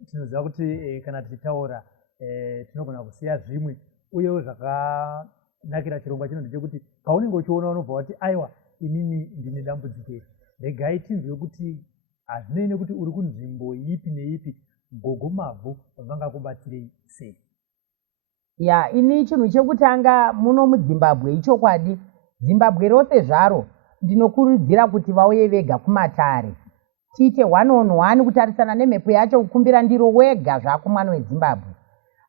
Tinoziva kuti kana tichitaura tinogona kusiya zvimwe, uyewo zvakanakira chirongwa chino ndechekuti paunenge uchiona unobva wati aiwa inini ndine dambudziko iri, regai tinzwe kuti hazvinei nekuti uri kunzvimbo ipi neipi, Gogo Mavhu vangakubatsirei sei? Ini chinhu chekutanga muno muZimbabwe ichokwadi, Zimbabwe rose zvaro ndinokurudzira kuti vauye vega kumatare, tiite 1-on-1 kutarisana nemhepo yacho, kukumbira ndiro wega zvako mwana weZimbabwe.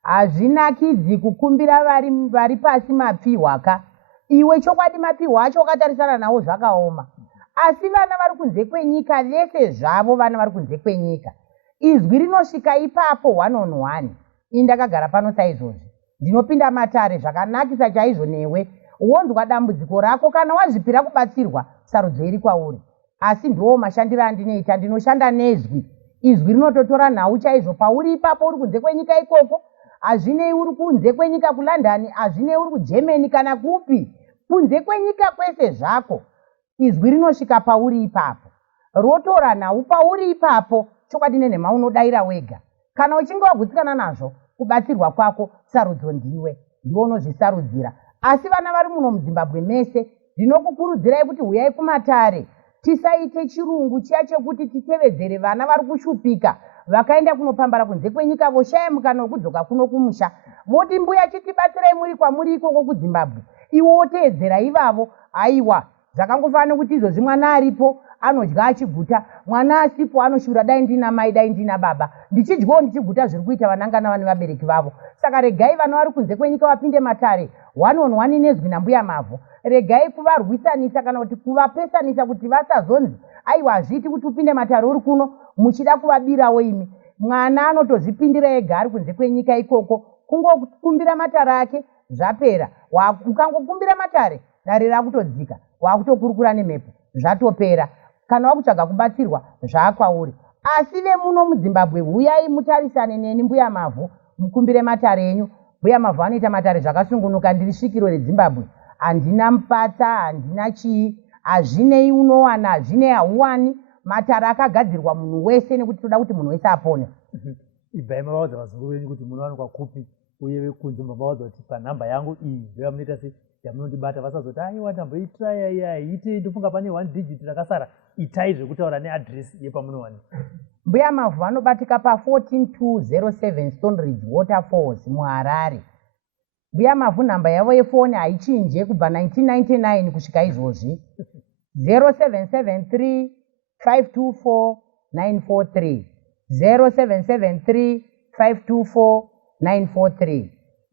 Hazvinakidzi kukumbira vari pasi mapihwaka. Iwe chokwadi mapihwa acho wakatarisana nawo zvakaoma, asi vana vari kunze kwenyika vese zvavo, vana vari kunze kwenyika, izwi rinosvika ipapo 1-on-1. Ini ndakagara pano saizvozvi, ndinopinda matare zvakanakisa chaizvo, newe wonzwa dambudziko rako, kana wazvipira kubatsirwa sarudzo iri kwauri. Asi ndiwo mashandiro andinoita, ndinoshanda nezwi. Izwi rinototora nhau chaizvo pauri ipapo, uri kunze kwenyika ikoko, hazvinei uri kunze kwenyika kuLondon, hazvinei uri kuGermany kana kupi, kunze kwenyika kwese zvako, izwi rinosvika pauri ipapo, rotora nhau pauri ipapo. Chokwadi nenhema unodaira wega. Kana uchinge wagutsikana nazvo, kubatsirwa kwako sarudzo ndiwe, ndiwe unozvisarudzira. Asi vana vari muno muZimbabwe mese, ndinokukurudzirai kuti uyai kumatare, tisaite chirungu chiya chekuti titevedzere vana vari kushupika, vakaenda kunopambara kunze kwenyika, voshaya mukana wekudzoka kuno kumusha, voti mbuya chitibatsirai muri kwamuri ikoko kuZimbabwe, iwo woteedzera ivavo. Aiwa, zvakangofanana nekuti izvozvi mwana aripo anodya achiguta, mwana asipo anoshura dai ndina mai dai ndina baba, ndichidyawo ndichiguta zviri kuita vanangana vane vabereki vavo. Saka regai vana vari kunze kwenyika vapinde matare 1-on-1 nezwi naMbuya Mavhu. Regai kuvarwisanisa kana kuti kuvapesanisa kuti vasazonzi aiwa hazviiti kuti upinde matare uri kuno, muchida kuvabirawo imi. Mwana anotozvipindira ega ari kunze kwenyika ikoko, kungokumbira matare ake zvapera. Ukangokumbira matare dare rakutodzika, wakutokurukura nemhepo, zvatopera. Kana wakutsvaga kubatsirwa zvakwauri. Asi vemuno muZimbabwe, uyai mutarisane neni Mbuya Mavhu, mukumbire matare enyu. Mbuya Mavhu anoita matare zvakasungunuka, ndiri svikiro reZimbabwe. Handina mupatsa, handina chii, hazvinei unowana, hazvinei hauwani. Matare akagadzirwa munhu wese nekuti toda kuti munhu wese apone. Ibvai mavaudza vazukuru venyu kuti munowanikwa kupi, uye vekunze mavaudza kuti panhamba yangu iyi ndoyamunoita sei yamunondibata, vasazoti aiwa ndamboitiraya iya haite, ndofunga pane 1 digit rakasara. Itai zvekutaura neadhiresi yepamunowanikwa. Mbuya Mavhu vanobatika pa14207 Stone Ridge Waterfalls muHarare. Mbuya Mavhu nhamba yavo yefoni haichinje kubva 1999 kusvika izvozvi, 0773 524 943, 0773 524 943,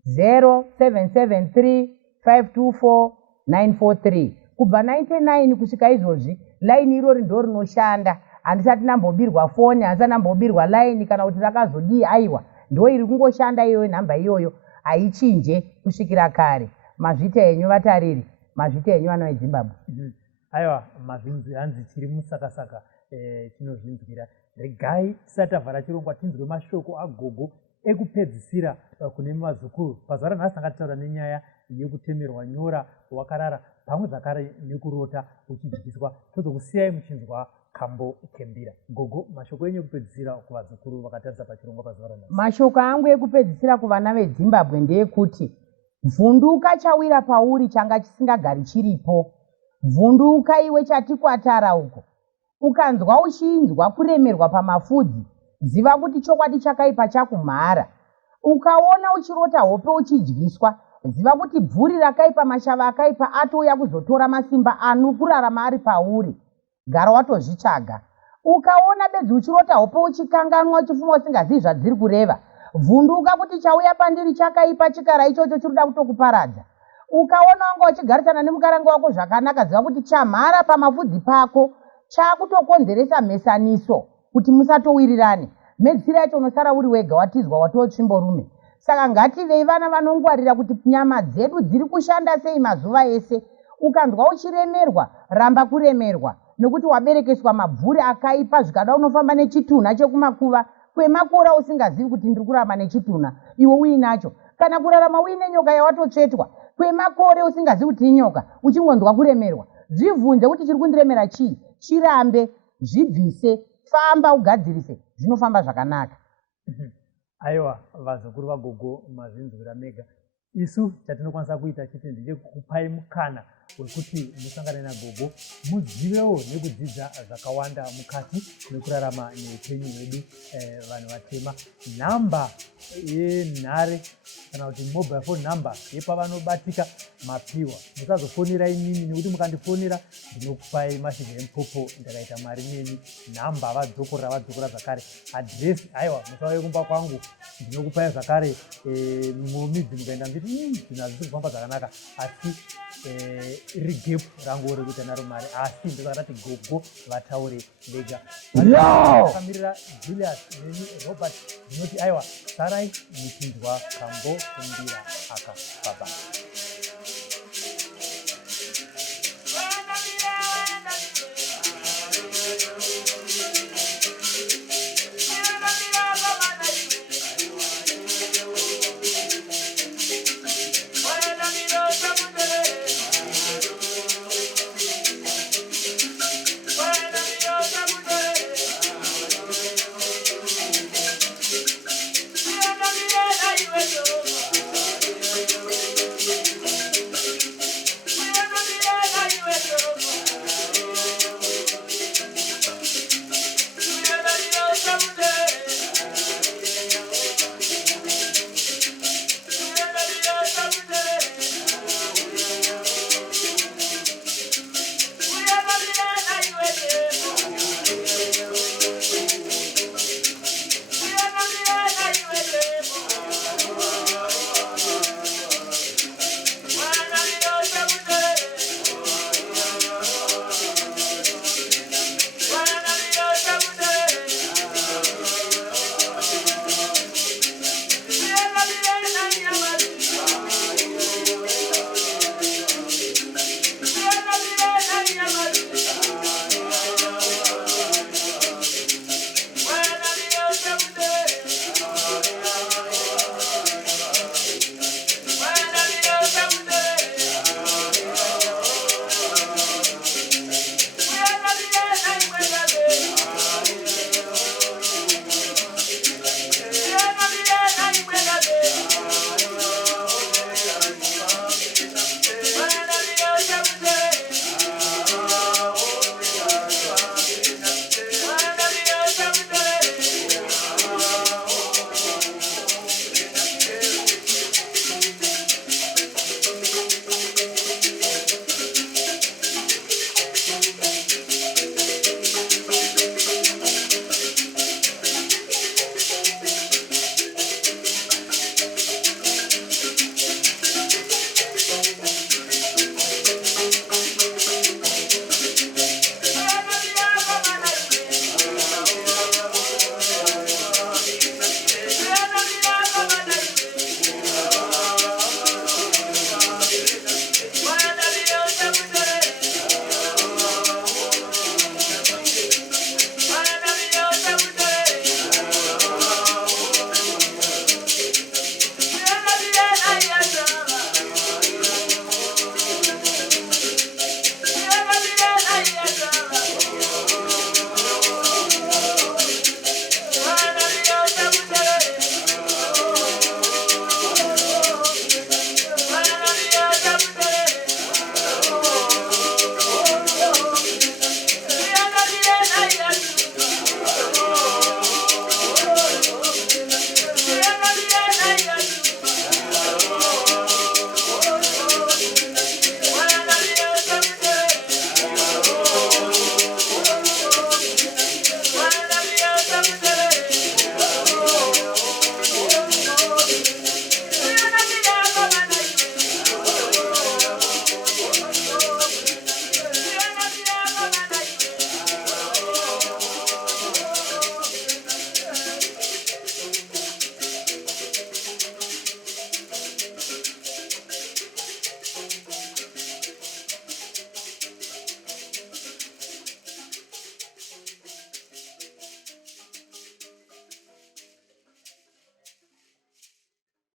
0773 524 943. Kubva 99 kusvika izvozvi, laini irori ndo rinoshanda. Handisati nambobirwa foni, handisati nambobirwa laini kana kuti rakazodii. Aiwa, ndo iri kungoshanda iyoyo, nhamba iyoyo haichinje kusvikira kare. Mazvita henyu vatariri, mazvita henyu vana veZimbabwe. Aiwa, mazvinzi hanzi chiri musakasaka chinozvinzwira. Regai tisati tavhara chirongwa tinzwe mashoko agogo ekupedzisira kune mazukuru. Pazuva ranhasi tanga tichitaura nenyaya yekutemerwa, nyora, wakarara, pamwe zvakare nekurota uchidzidziswa. Tozokusiyai muchinzwa kambo kembira. Gogo, mashoko enyu ekupedzisira kuvazukuru vakatarisa pachirongwa pazuva ranhasi. Mashoko angu ekupedzisira kuvana veZimbabwe ndeyekuti vhunduka chawira pauri changa chisingagari chiripo. Vhunduka iwe chatikwatara uko. Ukanzwa uchinzwa kuremerwa pamafudzi, ziva kuti chokwadi chakaipa chakumhara. Ukaona uchirota hope uchidyiswa, ziva kuti bvuri rakaipa, mashava akaipa atouya kuzotora masimba anokurarama ari pauri. Gara watozvitsvaga. Ukaona bedzi uchirota hope uchikanganwa, uchifuma usingazivi zvadziri kureva, vhunduka kuti chauya pandiri chakaipa, chikara ichocho chirikuda kutokuparadza. Ukaona wanga uchigarisana nemukaranga wako zvakanaka, ziva kuti chamhara pamafudzi pako chakutokonzeresa mhesaniso kuti musatowirirane. Mhedzisira yacho unosara uri wega, watizwa watotsvimborume. Saka ngativei vana vanongwarira kuti nyama dzedu dziri kushanda sei mazuva ese. Ukanzwa uchiremerwa, ramba kuremerwa, nekuti waberekeswa mabvuri akaipa, zvikada unofamba nechitunha chekumakuva kwemakora usingazivi kuti ndiri kurarama nechitunha, iwe uinacho. Kana kurarama uine nyoka yawatotsvetwa kwemakore usingazivi kuti inyoka, uchingonzwa kuremerwa. zvibvunze kuti chiri kundiremera chii, chirambe, zvibvise, famba ugadzirise, zvinofamba zvakanaka. Aiwa, vazukuru vaGogo mazvinzwira mega. Isu chatinokwanisa kuita chete ndechekupai mukana wekuti musangane naGogo mudzivewo nekudzidza zvakawanda mukati mekurarama neupenyu hwedu vanhu vatema. Nhamba yenhare kana kuti mobile phone number yepavanobatika mapiwa. Musazofonera inini nekuti mukandifonera ndinokupai mashizha emupopo ndakaita mari neni. Nhamba vadzokora zvakare. Adresi aiwa musauye kumba kwangu ndinokupai zvakare mimwe midzi mukaenda mchiti zvinhu hazvisi kufamba zvakanaka asi iri gepu rangu rekuita naro mari asi ndosakati Gogo vataure vega. Akamirira Julius neni Robert ndinoti aiwa sarai muchinzwa kambo kumbira aka baba.